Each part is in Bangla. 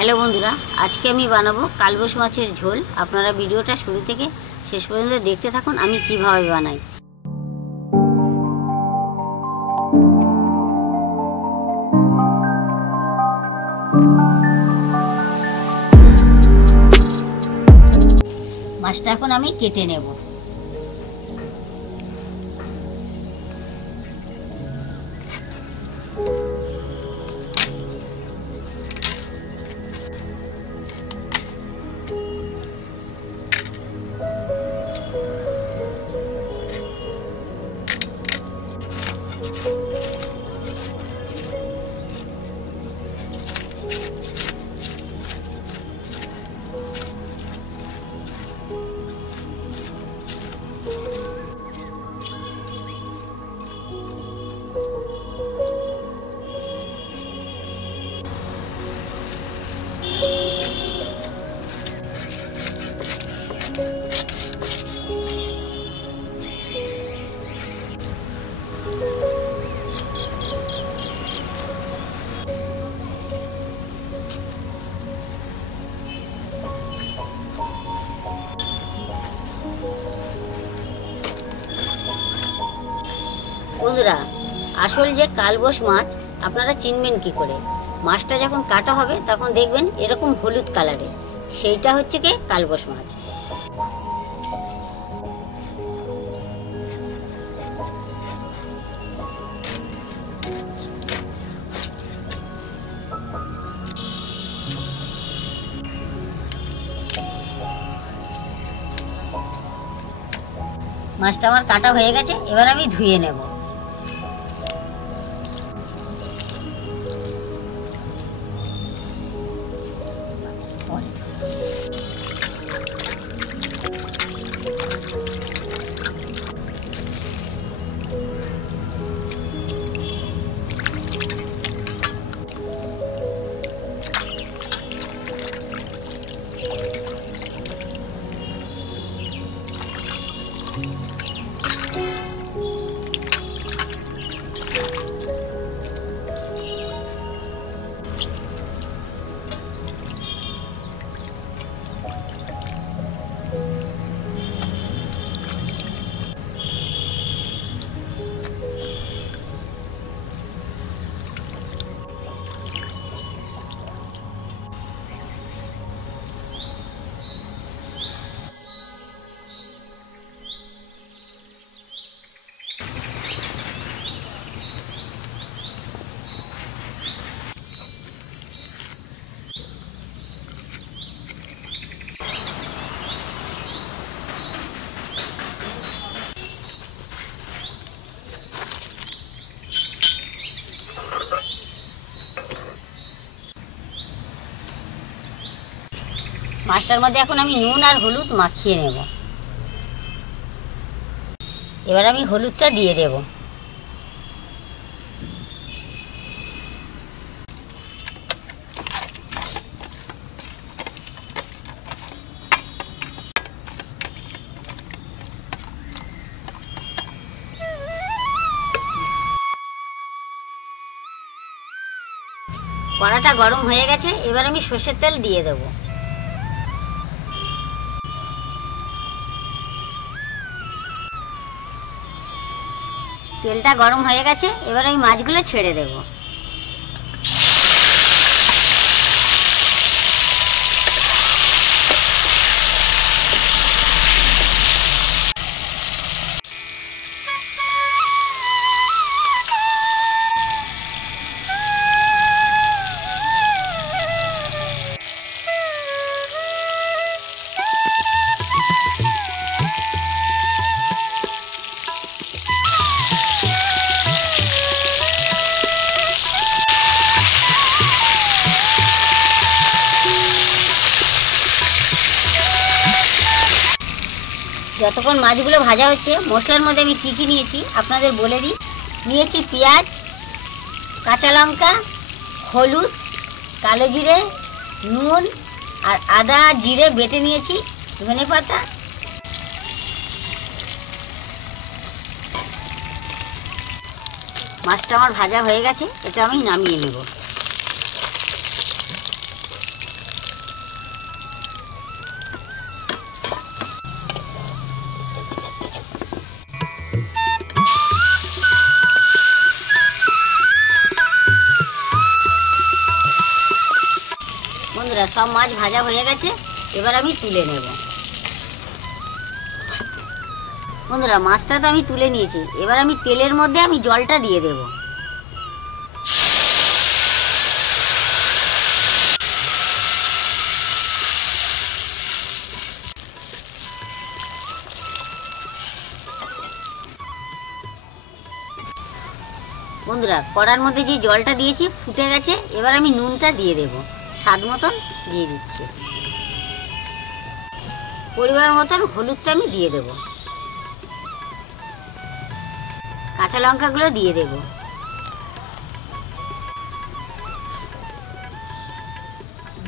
হ্যালো বন্ধুরা, আজকে আমি বানাবো কালবোশ মাছের ঝোল। আপনারা ভিডিওটা শুরু থেকে শেষ পর্যন্ত দেখতে থাকুন আমি কিভাবে বানাই। মাছটা এখন আমি কেটে নেব। বন্ধুরা, আসল যে কালবোশ মাছ আপনারা চিনবেন কি করে? মাছটা যখন কাটা হবে তখন দেখবেন এরকম হলুদ কালারে, সেইটা হচ্ছে কি কালবোশ মাছ। মাছটা আমার কাটা হয়ে গেছে, এবার আমি ধুয়ে নেব। মাছটার মধ্যে এখন আমি নুন আর হলুদ মাখিয়ে নেব। এবার আমি হলুদটা দিয়ে দেব। কড়াটা গরম হয়ে গেছে, এবার আমি সর্ষের তেল দিয়ে দেব। তেলটা গরম হয়ে গেছে, এবার আমি মাছগুলো ছেড়ে দেব। যতক্ষণ মাছগুলো ভাজা হচ্ছে, মশলার মধ্যে আমি কী কী নিয়েছি আপনাদের বলে দিই। নিয়েছি পেঁয়াজ, কাঁচা লঙ্কা, হলুদ, কালো জিরে, নুন আর আদা জিরে বেটে নিয়েছি, ধনে পাতা। মাছটা আমার ভাজা হয়ে গেছে, এটা আমি নামিয়ে নেব। বন্ধুরা সব মাছ ভাজা হয়ে গেছে, এবার আমি তুলে নেব। বন্ধুরা মাছটা তো আমি তুলে নিয়েছি, এবার আমি তেলের মধ্যে আমি জলটা দিয়ে দেব। বন্ধুরা কড়ার মধ্যে যে জলটা দিয়েছি ফুটে গেছে, এবার আমি নুনটা দিয়ে দেব, স্বাদ মতন দিয়ে দিচ্ছি। পরিমাণ মতন হলুদটা আমি দিয়ে দেব, কাঁচা লঙ্কাগুলো দিয়ে দেব,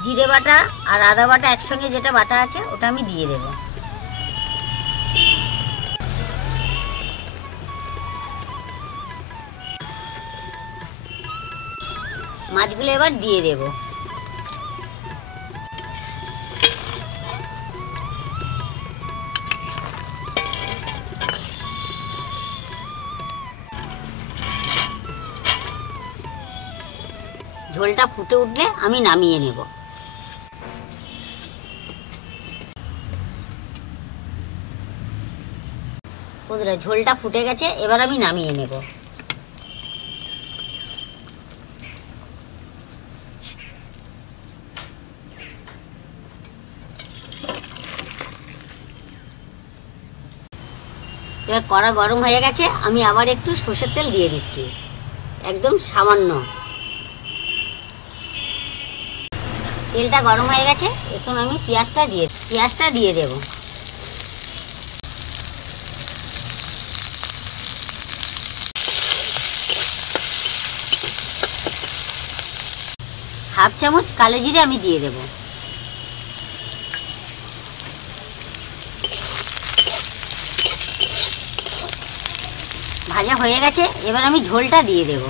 জিরে বাটা আর আদা বাটা একসঙ্গে যেটা বাটা আছে ওটা আমি দিয়ে দেব। মাছগুলো এবার দিয়ে দেব। ঝোলটা ফুটে উঠলে আমি নামিয়ে নেব। বন্ধুরা ঝোলটা ফুটে গেছে, এবার আমি নামিয়ে নেব। এবার কড়া গরম হয়ে গেছে, আমি আবার একটু সরষের তেল দিয়ে দিচ্ছি, একদম সামান্য। তেলটা গরম হয়ে গেছে, এখন আমি পেঁয়াজটা দিয়ে দেব। হাফ চামচ কালো জিরে আমি দিয়ে দেব। ভাজা হয়ে গেছে, এবার আমি ঝোলটা দিয়ে দেব।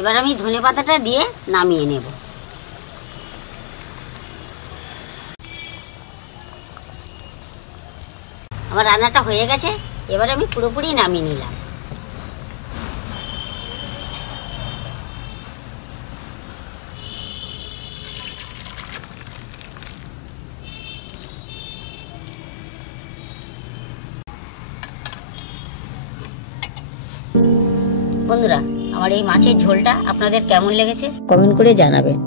এবার আমি ধনেপাতাটা দিয়ে নামিয়ে নেব। আমার রান্নাটা হয়ে গেছে, এবার আমি পুরোপুরি নামিয়ে নিলাম। বন্ধুরা আমার এই মাছের ঝোলটা আপনাদের কেমন লেগেছে কমেন্ট করে জানাবেন।